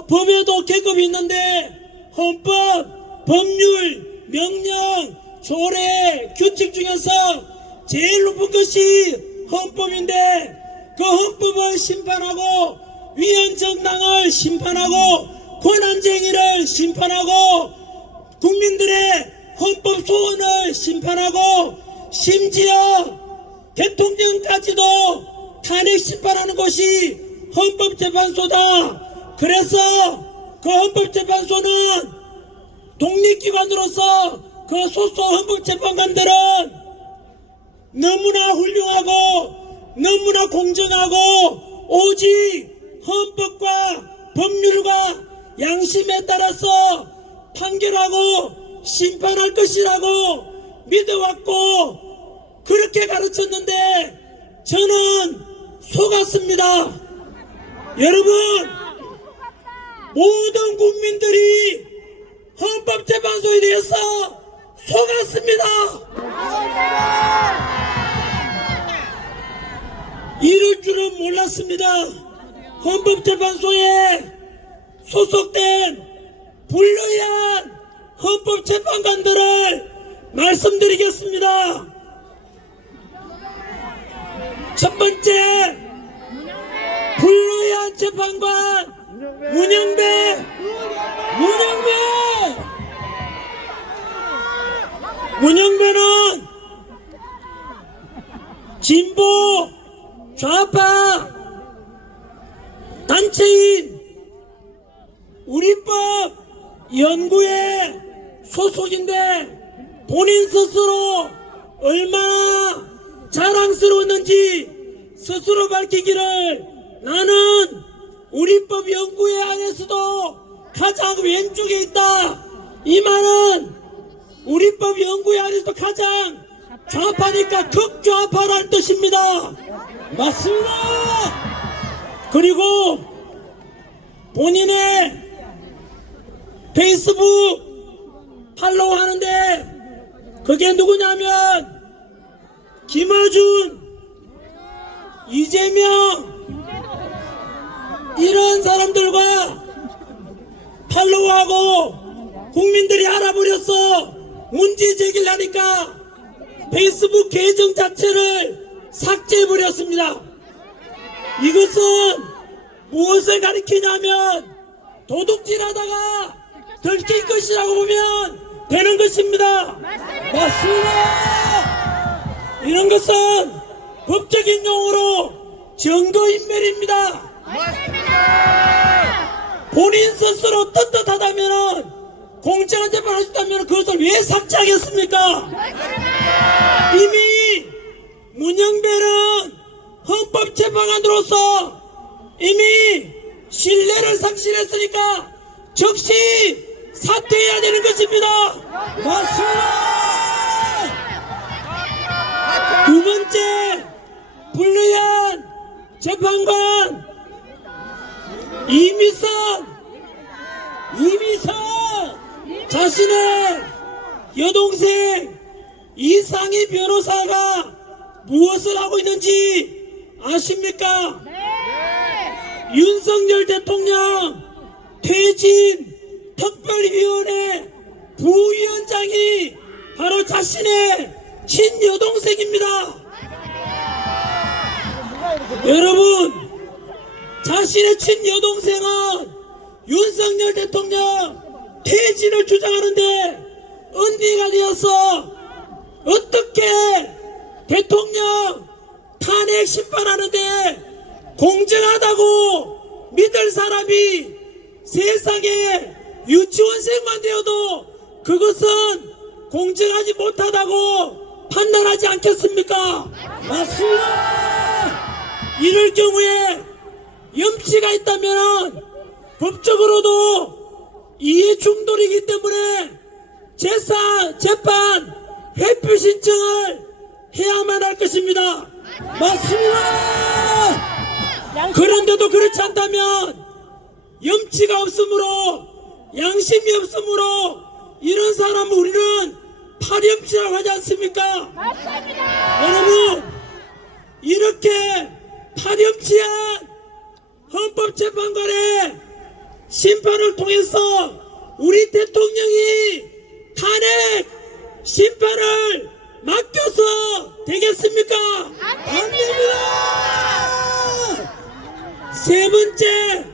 법에도 계급이 있는데 헌법, 법률, 명령, 조례, 규칙 중에서 제일 높은 것이 헌법인데 그 헌법을 심판하고 위헌정당을 심판하고 권한쟁의를 심판하고 국민들의 헌법 소원을 심판하고 심지어 대통령까지도 탄핵 심판하는 곳이 헌법재판소다. 그래서 그 헌법재판소는 독립기관으로서 그 소속 헌법재판관들은 너무나 훌륭하고 너무나 공정하고 오직 헌법과 법률과 양심에 따라서 판결하고 심판할 것이라고 믿어왔고 그렇게 가르쳤는데 저는 속았습니다. 여러분, 모든 국민들이 헌법재판소에 대해서 속았습니다. 이럴 줄은 몰랐습니다. 헌법재판소에 소속된 불의한 헌법재판관들을 말씀드리겠습니다. 첫 번째, 불의한 재판관 문영배. 문영배는 진보 좌파 단체인 우리법 연구회 소속인데 본인 스스로 얼마나 자랑스러웠는지 스스로 밝히기를 나는 우리법 연구회 안에서도 가장 왼쪽에 있다. 이 말은 우리법 연구회 안에서도 가장 좌파니까 극좌파라는 뜻입니다. 맞습니다. 그리고 본인의 페이스북 팔로우 하는데 그게 누구냐면 김어준, 이재명 이런 사람들과 팔로우하고 국민들이 알아버렸어. 문제 제기를 하니까 페이스북 계정 자체를 삭제해버렸습니다. 이것은 무엇을 가리키냐면 도둑질하다가 들킨 것이라고 보면 되는 것입니다. 맞습니다. 이런 것은 법적인 용어로 증거인멸입니다. 본인 스스로 떳떳하다면 공정한 재판을 할 수 있다면 그것을 왜 삭제하겠습니까? 이미 문영배는 헌법재판관으로서 이미 신뢰를 상실했으니까 즉시 사퇴해야 되는 것입니다. 맞습니다. 두 번째, 불리한 재판관 이미선 자신의 여동생 이상희 변호사가 무엇을 하고 있는지 아십니까? 네. 윤석열 대통령 퇴진 특별위원회 부위원장이 바로 자신의 친여동생입니다. 여러분, 자신의 친여동생은 윤석열 대통령 퇴진을 주장하는데 언니가 되어서 어떻게 대통령 탄핵 심판하는데 공정하다고 믿을 사람이 세상에 유치원생만 되어도 그것은 공정하지 못하다고 판단하지 않겠습니까? 맞습니다. 이럴 경우에 염치가 있다면 법적으로도 이해 충돌이기 때문에 재판 회피 신청을 해야만 할 것입니다. 맞습니다. 그런데도 그렇지 않다면 염치가 없으므로 양심이 없으므로 이런 사람을 우리는 파렴치라고 하지 않습니까? 맞습니다. 여러분, 이렇게 파렴치한 헌법재판관의 심판을 통해서 우리 대통령이 탄핵 심판을 맡겨서 되겠습니까? 안 됩니다. 세 번째,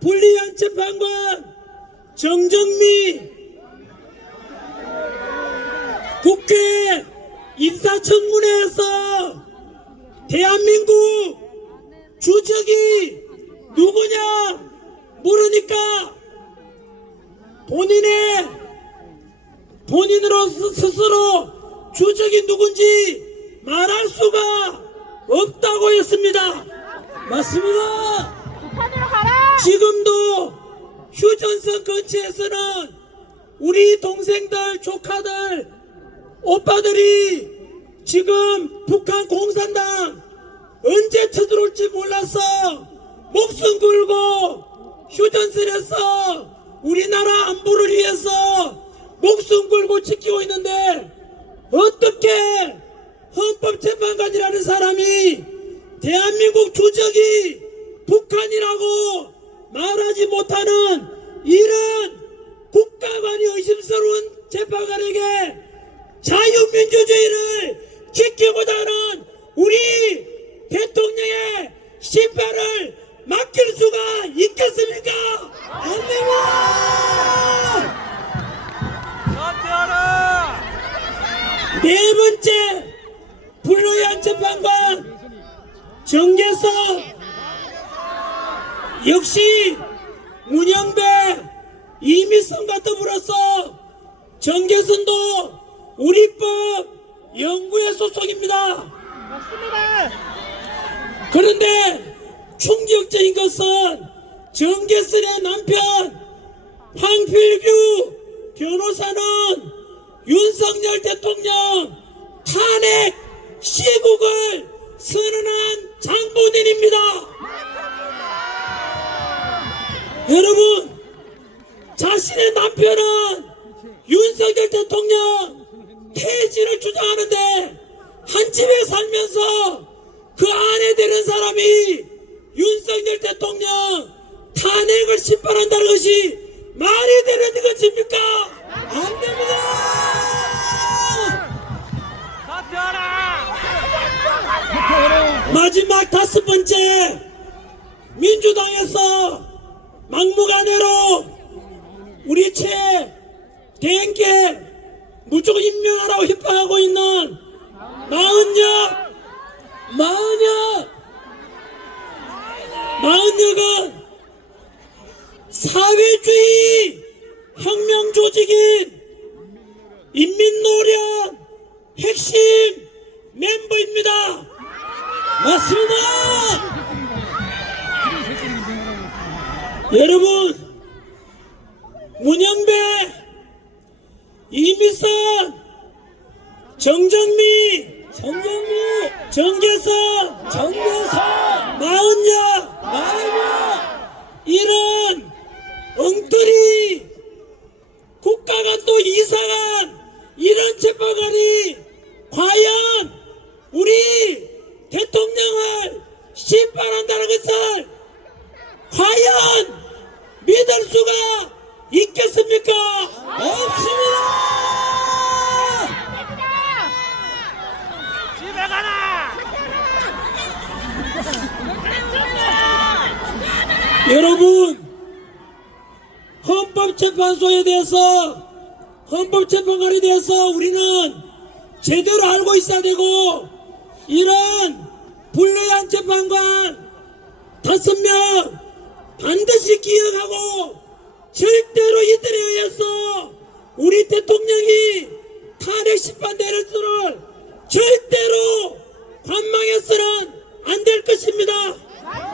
불리한 재판관 정정미 국회 인사청문회에서 대한민국 주적이 누구냐 모르니까 본인으로 스스로 주적이 누군지 말할 수가 없다고 했습니다. 맞습니다. 지금도 휴전선 근처에서는 우리 동생들, 조카들, 오빠들이 지금 북한 공산당 언제 쳐들어올지 몰라서 목숨 걸고 휴전선에서 우리나라 안보를 위해서 목숨 걸고 지키고 있는데 어떻게 헌법재판관이라는 사람이 대한민국 주적이 북한이라고 말하지 못하는 이런 국가관이 의심스러운 재판관에게 자유민주주의를 지키고자 하는 우리 대통령의 심판을 맡길 수가 있겠습니까? 안 됩니다. 네 번째, 불로한 재판관 정계석 역시 문영배, 이미성과 더불어서 정계선도 우리법 연구회 소속입니다. 맞습니다. 그런데 충격적인 것은 정계선의 남편 황필규 변호사는 윤석열 대통령 탄핵 시국을 선언한 장본인입니다. 여러분, 자신의 남편은 윤석열 대통령 퇴진을 주장하는데 한 집에 살면서 그 아내 되는 사람이 윤석열 대통령 탄핵을 심판한다는 것이 말이 되는 것입니까? 안 됩니다. 마지막 다섯 번째, 민주당에서 막무가내로 우리 최 대행께 무조건 임명하라고 협박하고 있는 마흔역은 사회주의 혁명 조직인 인민노련 핵심 멤버입니다. 맞습니다. 여러분, 문영배, 이미선, 정정미, 정계선, 마흔야, 이런 엉터리 국가가 또 이상한 이런 재판관이 과연 우리 대통령을 심판한다는 것을 과연 믿을 수가 있겠습니까? 없습니다. 집에 가라. 여러분, 헌법재판소에 대해서, 헌법재판관에 대해서 우리는 제대로 알고 있어야 되고, 이런 불리한 재판관 5명 반드시 기억하고 절대로 이들에 의해서 우리 대통령이 탄핵 심판되는 수를 절대로 관망해서는 안 될 것입니다.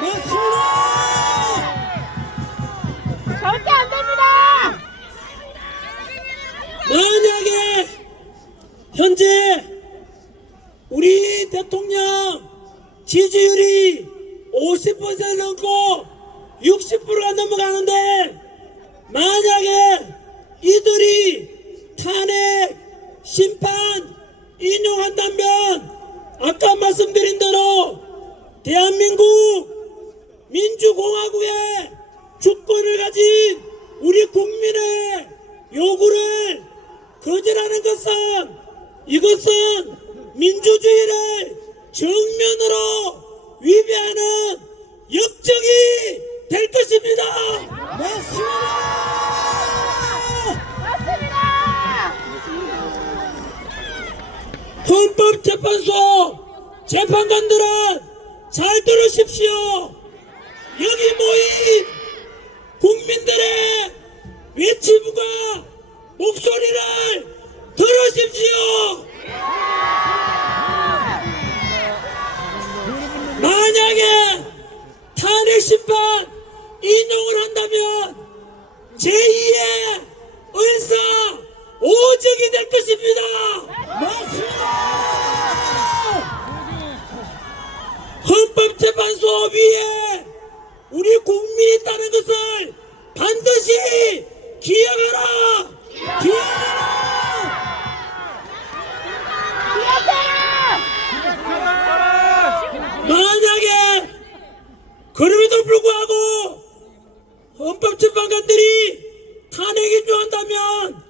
맞습니다. 절대 안 됩니다. 만약에 현재 우리 대통령 지지율이 50% 넘고 60%가 넘어가는데 만약에 이들이 탄핵 심판 인용한다면 아까 말씀드린 대로 대한민국 민주공화국의 주권을 가진 우리 국민의 요구를 거절하는 것은 이것은 민주주의를 정면으로 위배하는 역적이 될 것입니다. 맞습니다. 헌법재판소 재판관들은 잘 들으십시오. 여기 모인 국민들의 외침과 목소리를 들으십시오. 만약에 탄핵 심판 인용을 한다면 제2의 을사 오적이 될 것입니다. 헌법재판소 위에 우리 국민이 있다는 것을 반드시 기억하라. 만약에 그럼에도 불구하고 헌법재판관들이 탄핵 인용한다면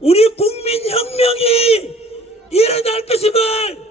우리 국민혁명이 일어날 것임을